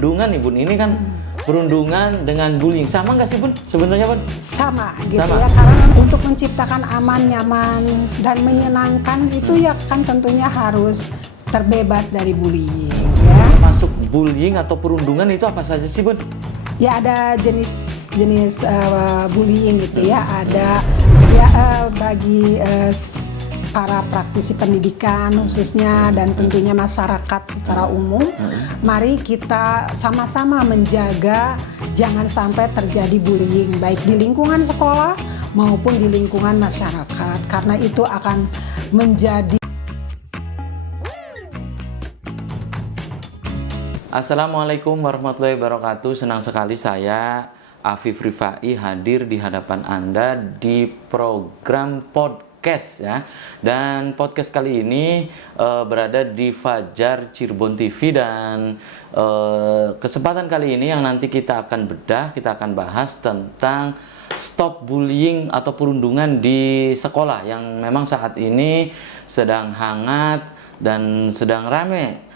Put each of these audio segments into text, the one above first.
perundungan nih Bun. Ini kan perundungan dengan bullying. Sama nggak sih Bun sebenarnya Bun? Sama gitu Sama. ya, karena untuk menciptakan aman, nyaman, dan menyenangkan itu ya kan tentunya harus terbebas dari bullying ya. Masuk bullying atau perundungan itu apa saja sih Bun? Ya ada jenis-jenis bullying gitu ya, ada ya bagi para praktisi pendidikan khususnya dan tentunya masyarakat secara umum, mari kita sama-sama menjaga jangan sampai terjadi bullying baik di lingkungan sekolah maupun di lingkungan masyarakat, karena itu akan menjadi. Assalamualaikum warahmatullahi wabarakatuh. Senang sekali saya Afif Rifai hadir di hadapan Anda di program podcast ya. Dan podcast kali ini berada di Fajar Cirebon TV, dan kesempatan kali ini yang nanti kita akan bedah, kita akan bahas tentang stop bullying atau perundungan di sekolah yang memang saat ini sedang hangat dan sedang ramai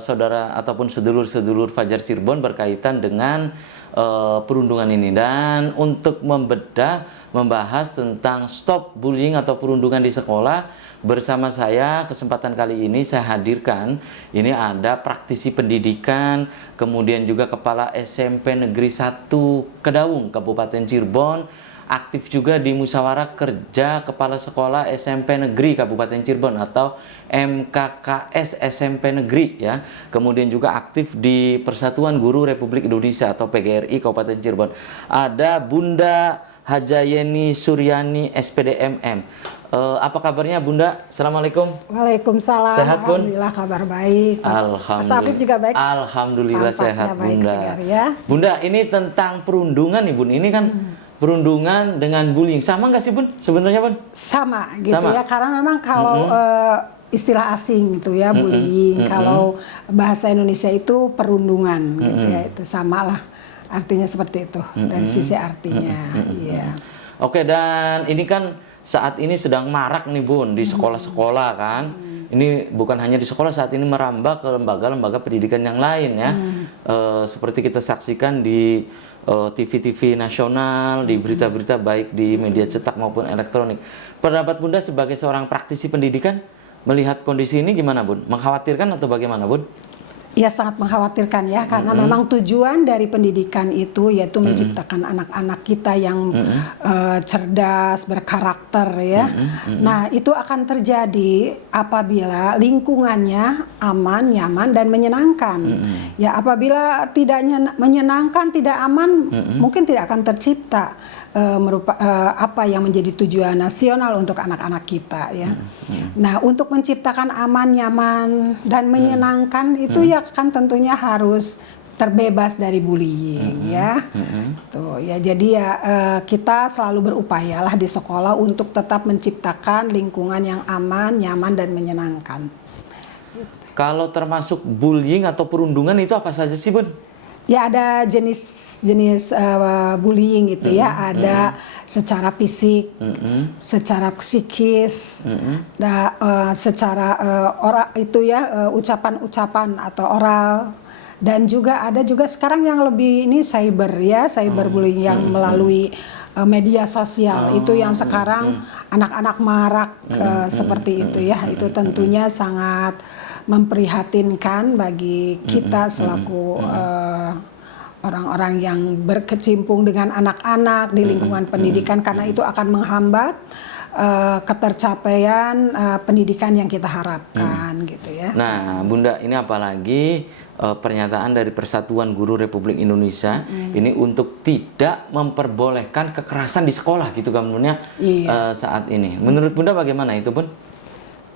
saudara ataupun sedulur-sedulur Fajar Cirebon berkaitan dengan perundungan ini. Dan untuk membahas tentang stop bullying atau perundungan di sekolah, bersama saya kesempatan kali ini saya hadirkan ini ada praktisi pendidikan, kemudian juga kepala SMP Negeri 1 Kedaung Kabupaten Cirebon, aktif juga di Musyawarah Kerja Kepala Sekolah SMP Negeri Kabupaten Cirebon atau MKKS SMP Negeri ya. Kemudian juga aktif di Persatuan Guru Republik Indonesia atau PGRI Kabupaten Cirebon. Ada Bunda Hajayeni Suryani SPDMM. Apa kabarnya Bunda? Assalamualaikum. Waalaikumsalam. Sehat Bun? Alhamdulillah kabar baik. Alhamdulillah. Mas Afif juga baik. Alhamdulillah sehat baik, Bunda. segar, ya. Bunda, ini tentang perundungan nih Bun. Ini kan perundungan dengan bullying. Sama nggak sih Bun sebenarnya Bun? Sama gitu Sama. ya, karena memang kalau istilah asing gitu ya, bullying, kalau bahasa Indonesia itu perundungan gitu ya, itu sama lah artinya seperti itu dari sisi artinya. Iya. Oke, dan ini kan saat ini sedang marak nih Bun di sekolah-sekolah kan. Ini bukan hanya di sekolah, saat ini merambah ke lembaga-lembaga pendidikan yang lain ya. Seperti kita saksikan di TV-TV nasional, di berita-berita baik di media cetak maupun elektronik. Pendapat Bunda sebagai seorang praktisi pendidikan melihat kondisi ini gimana Bun? Mengkhawatirkan atau bagaimana Bun? Ya sangat mengkhawatirkan ya, karena memang tujuan dari pendidikan itu yaitu menciptakan anak-anak kita yang cerdas, berkarakter ya. Nah itu akan terjadi apabila lingkungannya aman, nyaman, dan menyenangkan. Ya apabila tidak menyenangkan, tidak aman, mungkin tidak akan tercipta apa yang menjadi tujuan nasional untuk anak-anak kita ya. Nah untuk menciptakan aman, nyaman, dan menyenangkan itu ya kan tentunya harus terbebas dari bullying ya. Tuh ya, jadi ya kita selalu berupayalah di sekolah untuk tetap menciptakan lingkungan yang aman, nyaman, dan menyenangkan. Kalau termasuk bullying atau perundungan itu apa saja sih Bun? Ya ada jenis-jenis bullying itu ya, ada secara fisik, secara psikis, secara oral itu ya, ucapan-ucapan atau oral, dan juga ada juga sekarang yang lebih ini cyber ya, cyberbullying yang melalui media sosial itu yang sekarang anak-anak marak seperti itu ya. Itu tentunya sangat memprihatinkan bagi kita selaku orang-orang yang berkecimpung dengan anak-anak di lingkungan pendidikan, karena itu akan menghambat ketercapaian pendidikan yang kita harapkan gitu ya. Nah Bunda, ini apalagi pernyataan dari Persatuan Guru Republik Indonesia ini untuk tidak memperbolehkan kekerasan di sekolah gitu kan Bunda saat ini. Menurut Bunda bagaimana itu Bun?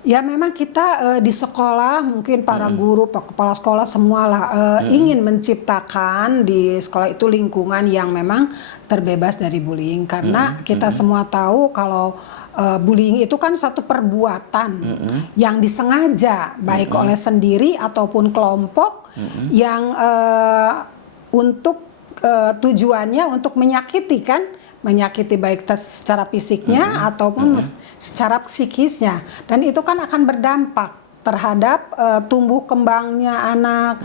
Ya memang kita di sekolah mungkin para guru, kepala sekolah semualah ingin menciptakan di sekolah itu lingkungan yang memang terbebas dari bullying, karena kita semua tahu kalau bullying itu kan satu perbuatan yang disengaja baik oleh sendiri ataupun kelompok yang untuk tujuannya untuk menyakiti kan. Menyakiti baik secara fisiknya ataupun secara psikisnya, dan itu kan akan berdampak terhadap tumbuh kembangnya anak,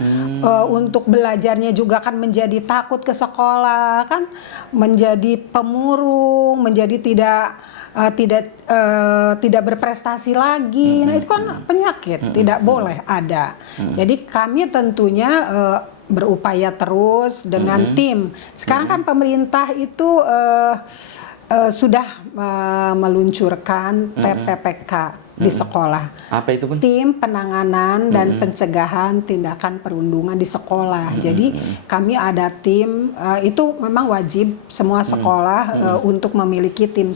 untuk belajarnya juga kan menjadi takut ke sekolah, kan menjadi pemurung, menjadi tidak berprestasi lagi. Nah itu kan penyakit, tidak boleh ada. Jadi kami tentunya berupaya terus dengan tim. Sekarang kan pemerintah itu sudah meluncurkan TPPK di sekolah. Apa itu, Bun? Tim penanganan dan pencegahan tindakan perundungan di sekolah. Jadi kami ada tim, itu memang wajib semua sekolah untuk memiliki tim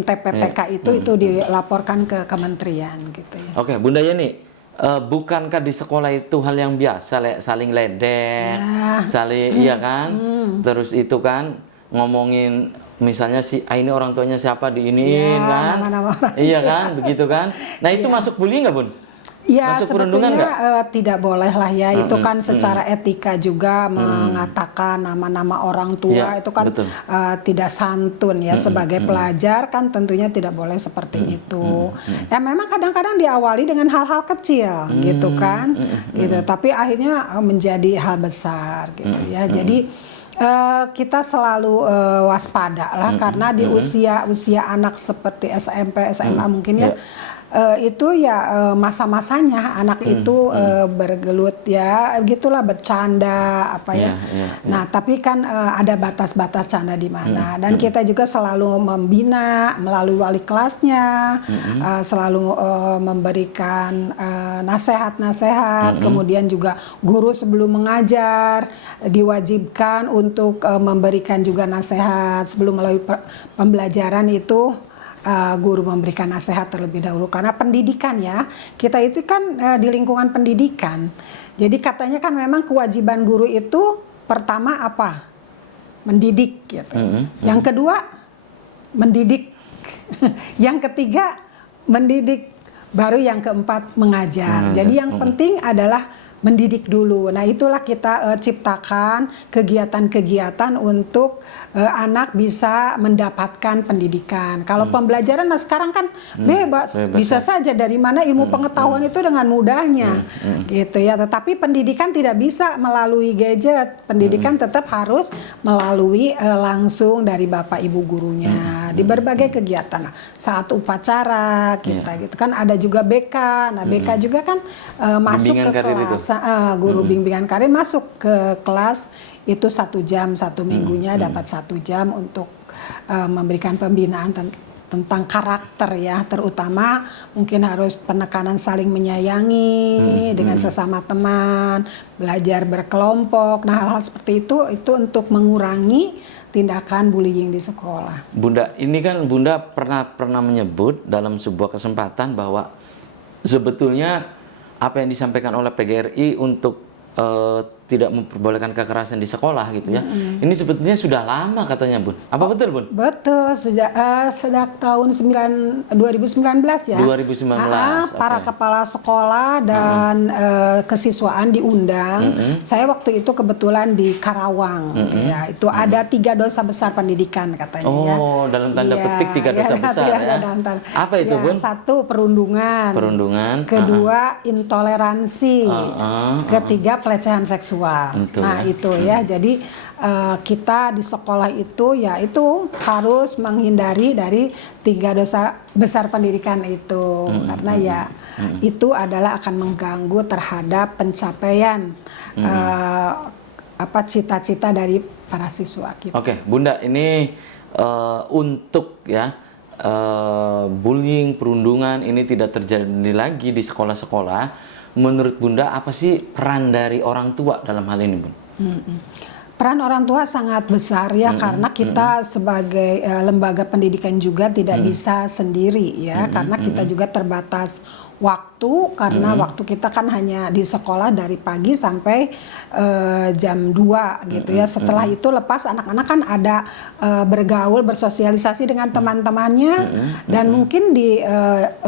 TPPK itu dilaporkan ke kementerian gitu ya. Oke, Bunda Yani, bukankah di sekolah itu hal yang biasa, saling ledek, saling iya kan? Terus itu kan ngomongin misalnya ini orang tuanya siapa diiniin kan? Nama-nama orang. Iya kan, begitu kan? Nah itu masuk bullying nggak, Bun? Ya masuk perundungan sebetulnya tidak boleh lah ya, itu kan secara etika juga mengatakan nama-nama orang tua itu kan tidak santun ya, sebagai pelajar kan tentunya tidak boleh seperti itu. Ya memang kadang-kadang diawali dengan hal-hal kecil gitu kan, gitu. Tapi akhirnya menjadi hal besar gitu ya. Jadi kita selalu waspada lah, karena di usia anak seperti SMP, SMA mungkin ya, itu ya masa-masanya anak itu bergelut ya, gitulah, bercanda apa ya. Nah tapi kan ada batas-batas canda di mana, dan kita juga selalu membina melalui wali kelasnya, selalu memberikan nasihat-nasihat. Kemudian juga guru sebelum mengajar diwajibkan untuk memberikan juga nasihat sebelum melalui pembelajaran itu. Guru memberikan nasihat terlebih dahulu, karena pendidikan ya, kita itu kan di lingkungan pendidikan. Jadi katanya kan memang kewajiban guru itu pertama apa? Mendidik gitu. Yang kedua mendidik. Yang ketiga mendidik. Baru yang keempat mengajar. Jadi yang penting adalah mendidik dulu. Nah itulah kita ciptakan kegiatan-kegiatan untuk anak bisa mendapatkan pendidikan. Kalau pembelajaran mas sekarang kan bebas bisa saja dari mana ilmu pengetahuan itu dengan mudahnya, gitu ya. Tetapi pendidikan tidak bisa melalui gadget. Pendidikan tetap harus melalui langsung dari bapak ibu gurunya di berbagai kegiatan. Saat upacara kita gitu kan ada juga BK. Nah BK juga kan masuk ke kelas. Guru bimbingan karir masuk ke kelas itu 1 jam 1 minggunya dapat 1 jam untuk memberikan pembinaan tentang karakter ya, terutama mungkin harus penekanan saling menyayangi dengan sesama teman, belajar berkelompok. Nah hal-hal seperti itu untuk mengurangi tindakan bullying di sekolah. Bunda, ini kan Bunda pernah menyebut dalam sebuah kesempatan bahwa sebetulnya apa yang disampaikan oleh PGRI untuk tidak memperbolehkan kekerasan di sekolah gitu ya. Ini sebetulnya sudah lama katanya, Bun. Apa betul, Bun? Betul, sejak tahun 2019 ya. 2019. Para kepala sekolah dan kesiswaan diundang. Saya waktu itu kebetulan di Karawang ya. Itu ada 3 dosa besar pendidikan katanya ya. Oh, dalam tanda petik 3 dosa besar ya. Apa itu, Bun? 1 perundungan. Kedua intoleransi. Ketiga pelecehan seksual. Nah itu ya, jadi kita di sekolah itu ya itu harus menghindari dari 3 dosa besar pendidikan itu, karena ya itu adalah akan mengganggu terhadap pencapaian cita-cita dari para siswa kita. Oke, Bunda, ini untuk ya bullying, perundungan ini tidak terjadi lagi di sekolah-sekolah. Menurut Bunda, apa sih peran dari orang tua dalam hal ini, Bun? Peran orang tua sangat besar ya, karena kita sebagai lembaga pendidikan juga tidak bisa sendiri ya, karena kita juga terbatas waktu, karena waktu kita kan hanya di sekolah dari pagi sampai jam 2 gitu ya. Setelah itu lepas anak-anak kan ada bergaul, bersosialisasi dengan teman-temannya dan mungkin di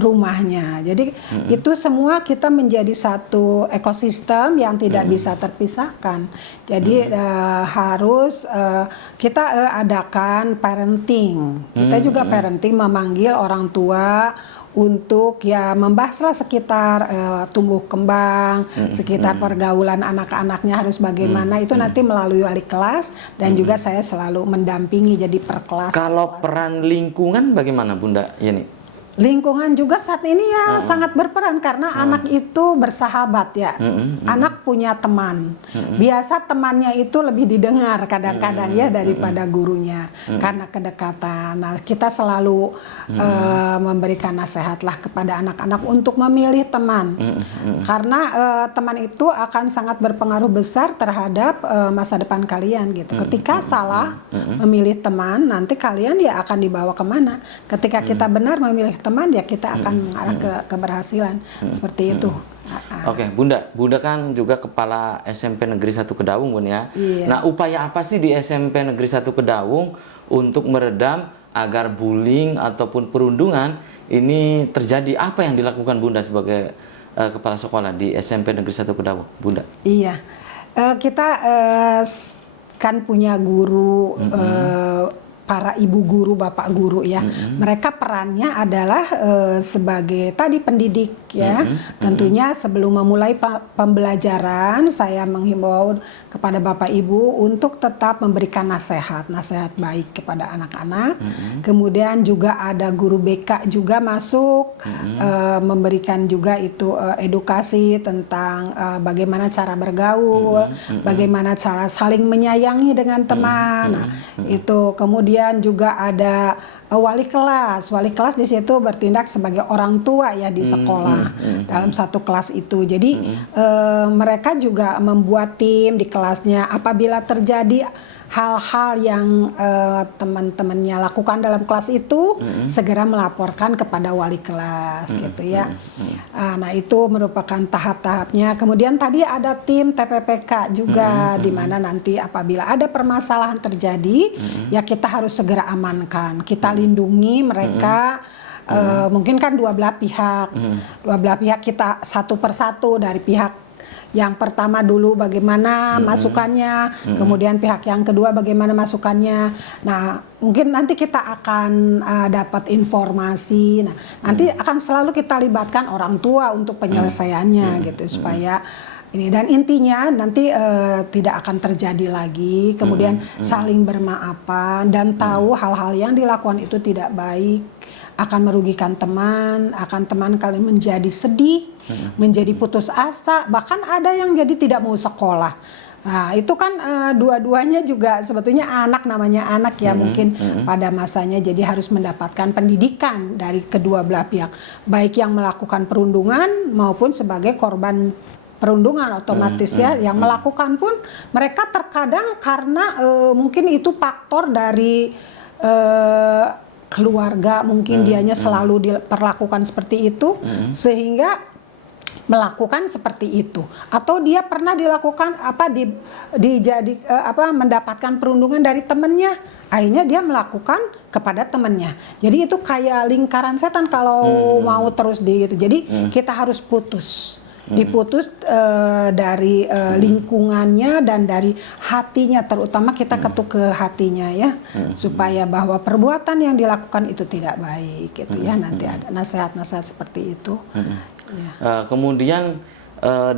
rumahnya. Jadi itu semua kita menjadi satu ekosistem yang tidak bisa terpisahkan. Jadi harus kita adakan parenting. Kita juga parenting, memanggil orang tua untuk ya membahaslah sekitar tumbuh kembang, sekitar pergaulan anak-anaknya harus bagaimana, itu nanti melalui wali kelas dan juga saya selalu mendampingi jadi per kelas. Kalau peran lingkungan bagaimana Bunda Yeni? Lingkungan juga saat ini ya sangat berperan karena anak itu bersahabat ya. Anak punya teman. Biasa temannya itu lebih didengar kadang-kadang ya daripada gurunya karena kedekatan. Nah, kita selalu memberikan nasihat lah kepada anak-anak untuk memilih teman. Karena teman itu akan sangat berpengaruh besar terhadap masa depan kalian gitu. Ketika salah memilih teman, nanti kalian ya akan dibawa kemana. Ketika kita benar memilih teman, ya kita akan mengarah ke keberhasilan seperti itu. Oke, Bunda kan juga kepala SMP Negeri 1 Kedaung, Bun ya. Iya. Nah, upaya apa sih di SMP Negeri 1 Kedaung untuk meredam agar bullying ataupun perundungan ini terjadi? Apa yang dilakukan Bunda sebagai kepala sekolah di SMP Negeri 1 Kedaung, Bunda? Iya, kita kan punya guru, para ibu guru, bapak guru ya. Mereka perannya adalah sebagai tadi pendidik ya. Tentunya sebelum memulai pembelajaran, saya menghimbau kepada bapak ibu untuk tetap memberikan nasihat baik kepada anak-anak. Kemudian juga ada guru BK juga masuk, memberikan juga itu edukasi tentang bagaimana cara bergaul, bagaimana cara saling menyayangi dengan teman. Nah, itu kemudian juga ada wali kelas. Wali kelas di situ bertindak sebagai orang tua ya di sekolah dalam satu kelas itu. Jadi mereka juga membuat tim di kelasnya apabila terjadi hal-hal yang teman-temannya lakukan dalam kelas itu segera melaporkan kepada wali kelas gitu ya. Nah, itu merupakan tahap-tahapnya. Kemudian tadi ada tim TPPK juga di mana nanti apabila ada permasalahan terjadi ya kita harus segera amankan. Kita lindungi mereka. Mungkin kan dua belah pihak kita satu persatu, dari pihak yang pertama dulu bagaimana masukannya, kemudian pihak yang kedua bagaimana masukannya. Nah, mungkin nanti kita akan dapat informasi. Nah, nanti akan selalu kita libatkan orang tua untuk penyelesaiannya gitu supaya ini, dan intinya nanti tidak akan terjadi lagi. Kemudian saling bermaafan dan tahu hal-hal yang dilakukan itu tidak baik, akan merugikan teman, akan teman kalian menjadi sedih, menjadi putus asa, bahkan ada yang jadi tidak mau sekolah. Nah, itu kan dua-duanya juga sebetulnya namanya anak ya, mungkin pada masanya jadi harus mendapatkan pendidikan dari kedua belah pihak, baik yang melakukan perundungan maupun sebagai korban perundungan otomatis ya. Yang melakukan pun mereka terkadang karena mungkin itu faktor dari keluarga, mungkin dianya selalu diperlakukan seperti itu sehingga melakukan seperti itu, atau dia pernah dilakukan mendapatkan perundungan dari temannya, akhirnya dia melakukan kepada temannya. Jadi itu kayak lingkaran setan kalau mau terus gitu. Jadi kita harus diputus dari lingkungannya dan dari hatinya, terutama kita ketuk ke hatinya ya, supaya bahwa perbuatan yang dilakukan itu tidak baik gitu ya. Nanti ada nasihat-nasihat seperti itu. Kemudian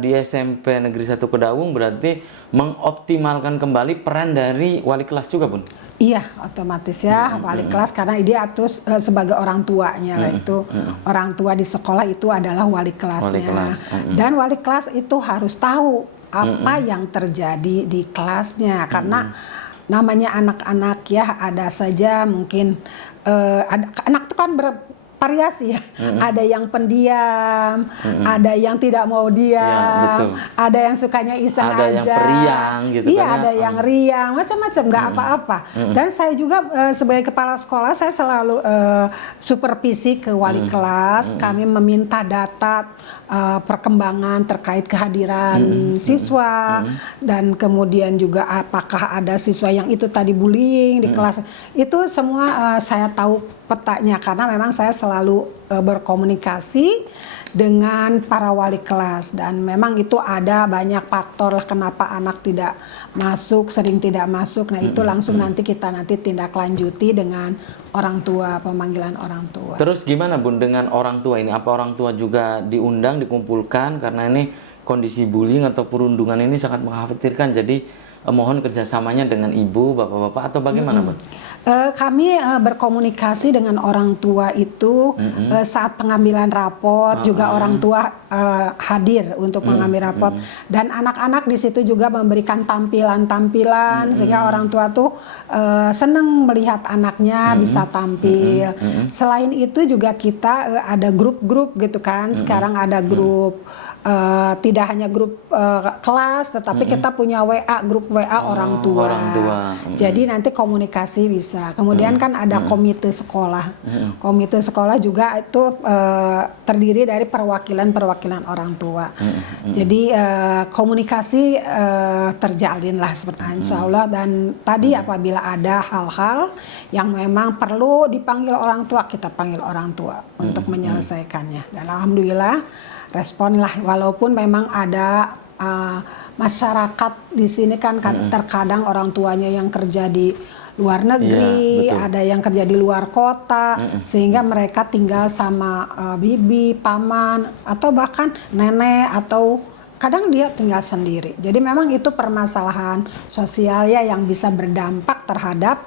di SMP Negeri 1 Kedaung berarti mengoptimalkan kembali peran dari wali kelas juga, Bun? Iya, otomatis ya wali kelas, karena dia atus sebagai orang tuanya lah itu. Orang tua di sekolah itu adalah wali kelasnya. Dan wali kelas itu harus tahu apa yang terjadi di kelasnya, karena namanya anak-anak ya, ada saja mungkin anak itu kan variasi ya. Ada yang pendiam, ada yang tidak mau diam, ada yang sukanya iseng ada aja, yang periang gitu, iya, ada yang riang, macam-macam, nggak apa-apa. Dan saya juga sebagai kepala sekolah, saya selalu supervisi ke wali kelas. Kami meminta data perkembangan terkait kehadiran siswa, dan kemudian juga apakah ada siswa yang itu tadi bullying di kelas. Itu semua saya tahu petanya, karena memang saya selalu berkomunikasi dengan para wali kelas, dan memang itu ada banyak faktor lah kenapa anak tidak masuk, sering tidak masuk. Nah itu langsung nanti kita tindak lanjuti dengan orang tua, pemanggilan orang tua. Terus gimana Bun dengan orang tua ini? Apa orang tua juga diundang, dikumpulkan, karena ini kondisi bullying atau perundungan ini sangat mengkhawatirkan, jadi mohon kerjasamanya dengan ibu, bapak-bapak, atau bagaimana Bun? Kami berkomunikasi dengan orang tua itu saat pengambilan raport, juga orang tua hadir untuk mengambil raport, dan anak-anak di situ juga memberikan tampilan-tampilan sehingga orang tua tuh senang melihat anaknya bisa tampil. Selain itu juga kita ada grup-grup gitu kan, sekarang ada grup tidak hanya grup kelas, tetapi kita punya grup WA orang tua. Jadi nanti komunikasi bisa. Kemudian kan ada komite sekolah. Komite sekolah juga itu terdiri dari perwakilan orang tua. Jadi komunikasi terjalin lah seperti insya Allah. Dan tadi apabila ada hal-hal yang memang perlu dipanggil orang tua, kita panggil orang tua untuk menyelesaikannya. Dan alhamdulillah respon lah, walaupun memang ada masyarakat di sini kan terkadang orang tuanya yang kerja di luar negeri, ada yang kerja di luar kota, sehingga mereka tinggal sama bibi, paman, atau bahkan nenek, atau kadang dia tinggal sendiri. Jadi memang itu permasalahan sosial ya yang bisa berdampak terhadap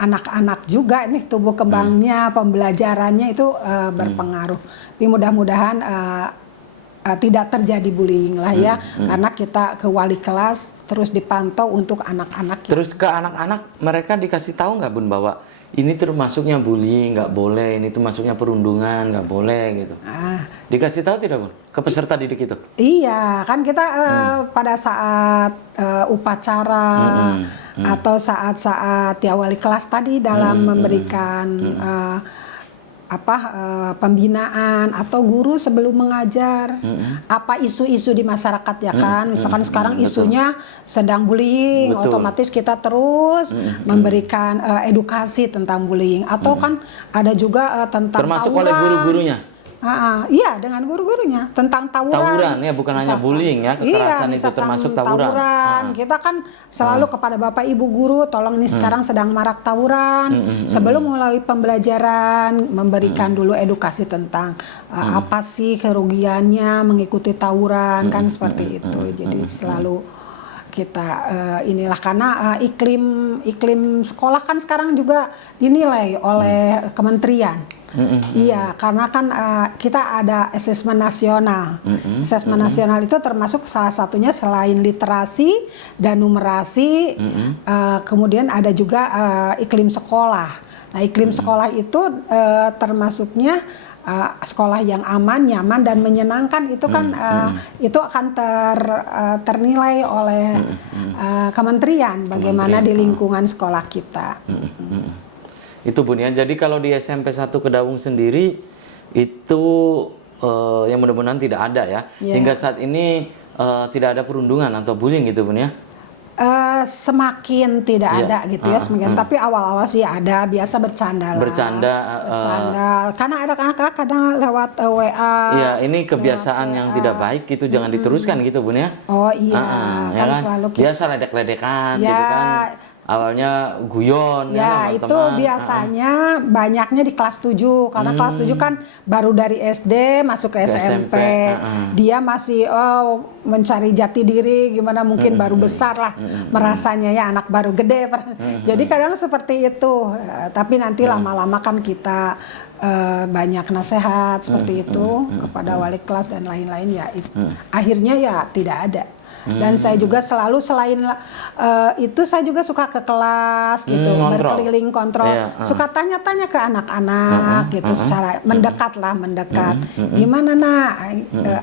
anak-anak juga, nih tumbuh kembangnya, pembelajarannya itu berpengaruh. Tapi mudah-mudahan tidak terjadi bullying lah ya, karena kita ke wali kelas terus dipantau untuk anak-anak. Terus ke anak-anak mereka dikasih tahu nggak Bun bahwa ini termasuknya bullying, nggak boleh, ini tuh masuknya perundungan, nggak boleh gitu. Dikasih tahu tidak Bun ke peserta didik itu? Iya, kan kita pada saat upacara atau saat-saat ya wali kelas tadi dalam memberikan pembinaan, atau guru sebelum mengajar, apa isu-isu di masyarakat ya kan, misalkan sekarang isunya sedang bullying, otomatis kita terus memberikan edukasi tentang bullying, atau kan ada juga tentang termasuk tawuran. Oleh guru-gurunya? Iya, dengan guru-gurunya tentang tawuran. Tawuran ya, bukan hanya bullying ya, kekerasan itu termasuk tawuran. Kita kan selalu kepada Bapak Ibu guru, tolong ini sekarang sedang marak tawuran. Sebelum mulai pembelajaran, memberikan dulu edukasi tentang apa sih kerugiannya mengikuti tawuran, kan seperti itu. Jadi selalu kita inilah, karena iklim sekolah kan sekarang juga dinilai oleh kementerian. Iya, karena kan kita ada asesmen nasional. Asesmen nasional itu termasuk salah satunya selain literasi dan numerasi, kemudian ada juga iklim sekolah. Nah, iklim sekolah itu termasuknya sekolah yang aman, nyaman, dan menyenangkan. Itu kan itu akan ternilai oleh kementerian bagaimana di lingkungan sekolah kita. Itu Bun ya. Jadi kalau di SMP 1 Kedaung sendiri itu yang mudah-mudahan tidak ada ya. Hingga saat ini tidak ada perundungan atau bullying gitu Bun ya. Semakin tidak ada gitu ya, semakin. Tapi awal-awal sih ada, biasa bercanda lah. Bercanda. Karena ada anak-anak kadang lewat WA. Iya, ini kebiasaan yang tidak baik itu jangan diteruskan gitu Bun ya. Oh iya, ya kan selalu biasa ledek-ledekan gitu kan. Awalnya guyon ya, itu biasanya banyaknya di kelas 7, karena kelas 7 kan baru dari SD masuk ke SMP. Dia masih mencari jati diri, gimana mungkin baru besar lah merasanya ya, anak baru gede. Jadi kadang seperti itu, tapi nanti lama-lama kan kita banyak nasihat seperti itu kepada wali kelas dan lain-lain ya, akhirnya ya tidak ada. Dan saya juga selalu selain itu saya juga suka ke kelas gitu, berkeliling kontrol, suka tanya-tanya ke anak-anak gitu, secara mendekat. Gimana nak,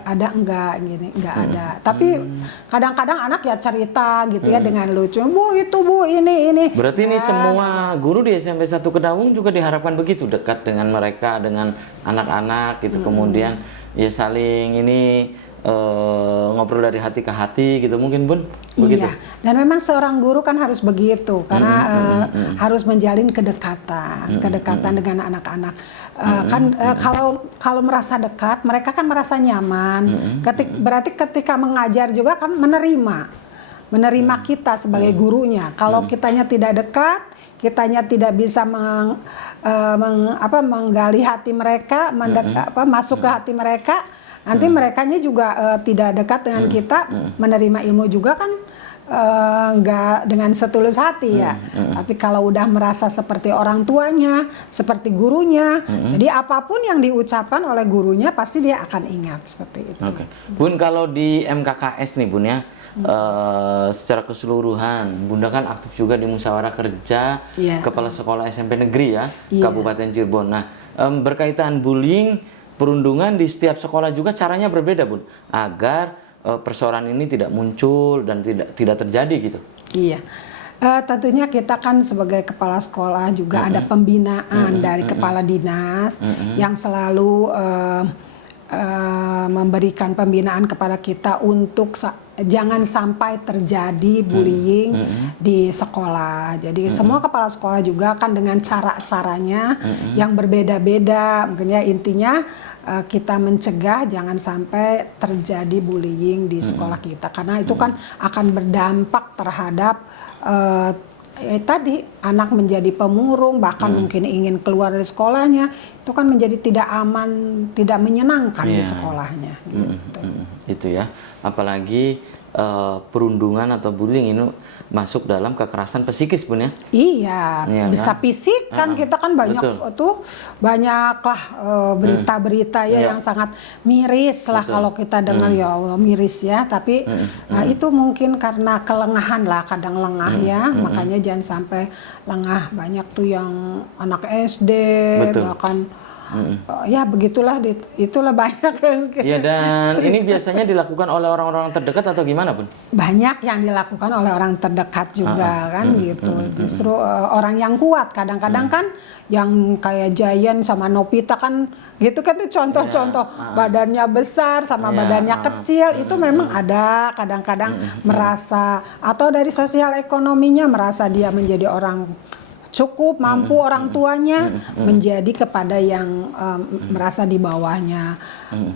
ada enggak gini, enggak ada. Tapi kadang-kadang anak ya cerita gitu ya dengan lucu, Bu itu Bu ini. Berarti ini semua guru di SMP 1 Kedaung juga diharapkan begitu, dekat dengan mereka, dengan anak-anak gitu, kemudian ya saling ini ngobrol dari hati ke hati gitu mungkin Bun, begitu. Iya, dan memang seorang guru kan harus begitu karena harus menjalin kedekatan dengan anak-anak. Kalau merasa dekat, mereka kan merasa nyaman. Berarti ketika mengajar juga kan menerima kita sebagai gurunya. Kalau kitanya tidak dekat, kitanya tidak bisa menggali hati mereka, masuk ke hati mereka. Nanti merekanya juga tidak dekat dengan kita, menerima ilmu juga kan nggak dengan setulus hati ya. Tapi kalau udah merasa seperti orang tuanya, seperti gurunya, jadi apapun yang diucapkan oleh gurunya pasti dia akan ingat seperti itu. Oke. Bun, kalau di MKKS nih Bun ya, secara keseluruhan, Bunda kan aktif juga di musyawarah kerja kepala sekolah SMP negeri ya, Kabupaten Cirebon. Nah, berkaitan bullying, perundungan di setiap sekolah juga caranya berbeda Bun, agar persoalan ini tidak muncul dan tidak terjadi gitu. Iya, tentunya kita kan sebagai kepala sekolah juga ada pembinaan dari kepala dinas yang selalu memberikan pembinaan kepada kita untuk jangan sampai terjadi bullying di sekolah. Jadi semua kepala sekolah juga kan dengan cara-caranya yang berbeda-beda. Makanya intinya kita mencegah jangan sampai terjadi bullying di sekolah kita. Karena itu kan akan berdampak terhadap tadi anak menjadi pemurung, bahkan mungkin ingin keluar dari sekolahnya. Itu kan menjadi tidak aman, tidak menyenangkan di sekolahnya. Gitu. Itu ya. Apalagi perundungan atau bullying ini masuk dalam kekerasan psikis Bun ya. Iya, bisa kan? Fisik kan kita kan banyak banyaklah berita-berita ya yang sangat miris lah kalau kita dengar ya Allah miris ya, tapi itu mungkin karena kelengahan lah, kadang lengah ya, makanya jangan sampai lengah. Banyak tuh yang anak SD bahkan ya begitulah, itulah banyak yang ya, dan ini biasanya dilakukan oleh orang-orang terdekat atau gimana Bun? Banyak yang dilakukan oleh orang terdekat juga kan gitu. Justru orang yang kuat kadang-kadang kan yang kayak Giant sama Nobita kan gitu kan, tuh contoh-contoh badannya besar sama badannya kecil itu memang ada kadang-kadang merasa, atau dari sosial ekonominya merasa dia menjadi orang cukup mampu, orang tuanya menjadi kepada yang merasa di bawahnya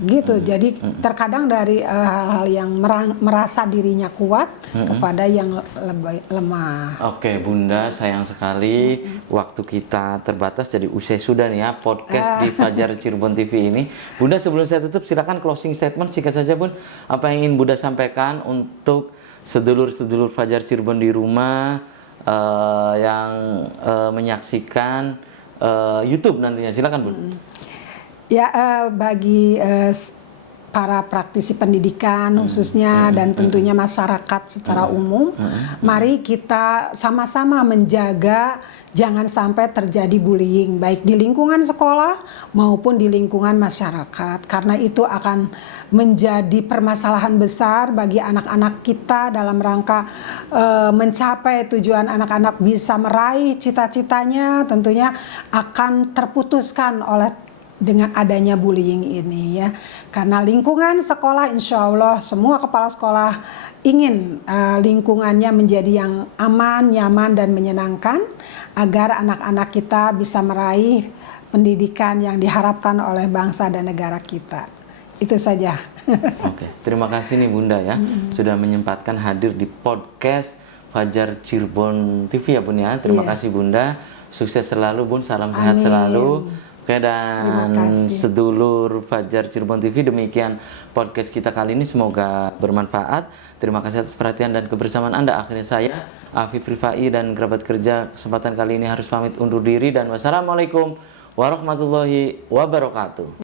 gitu. Jadi terkadang dari hal-hal yang merasa dirinya kuat kepada yang lebih lemah. Oke Bunda, sayang sekali waktu kita terbatas, jadi usai sudah nih ya podcast di Fajar Cirebon TV ini. Bunda, sebelum saya tutup silakan closing statement singkat saja Bun. Apa yang ingin Bunda sampaikan untuk sedulur-sedulur Fajar Cirebon di rumah yang menyaksikan YouTube nantinya, silakan Bun. Ya, bagi para praktisi pendidikan khususnya dan tentunya masyarakat secara umum, mari kita sama-sama menjaga jangan sampai terjadi bullying baik di lingkungan sekolah maupun di lingkungan masyarakat, karena itu akan menjadi permasalahan besar bagi anak-anak kita dalam rangka mencapai tujuan anak-anak bisa meraih cita-citanya, tentunya akan terputuskan dengan adanya bullying ini ya. Karena lingkungan sekolah insya Allah semua kepala sekolah ingin lingkungannya menjadi yang aman, nyaman dan menyenangkan agar anak-anak kita bisa meraih pendidikan yang diharapkan oleh bangsa dan negara kita. Itu saja. Oke, terima kasih nih Bunda ya sudah menyempatkan hadir di podcast Fajar Cirebon TV ya Bun ya. Terima kasih Bunda. Sukses selalu Bun, salam sehat selalu. Oke, dan sedulur Fajar Cirebon TV, demikian podcast kita kali ini, semoga bermanfaat. Terima kasih atas perhatian dan kebersamaan Anda. Akhirnya saya, Afif Rifai dan kerabat kerja, kesempatan kali ini harus pamit undur diri dan wassalamualaikum warahmatullahi wabarakatuh.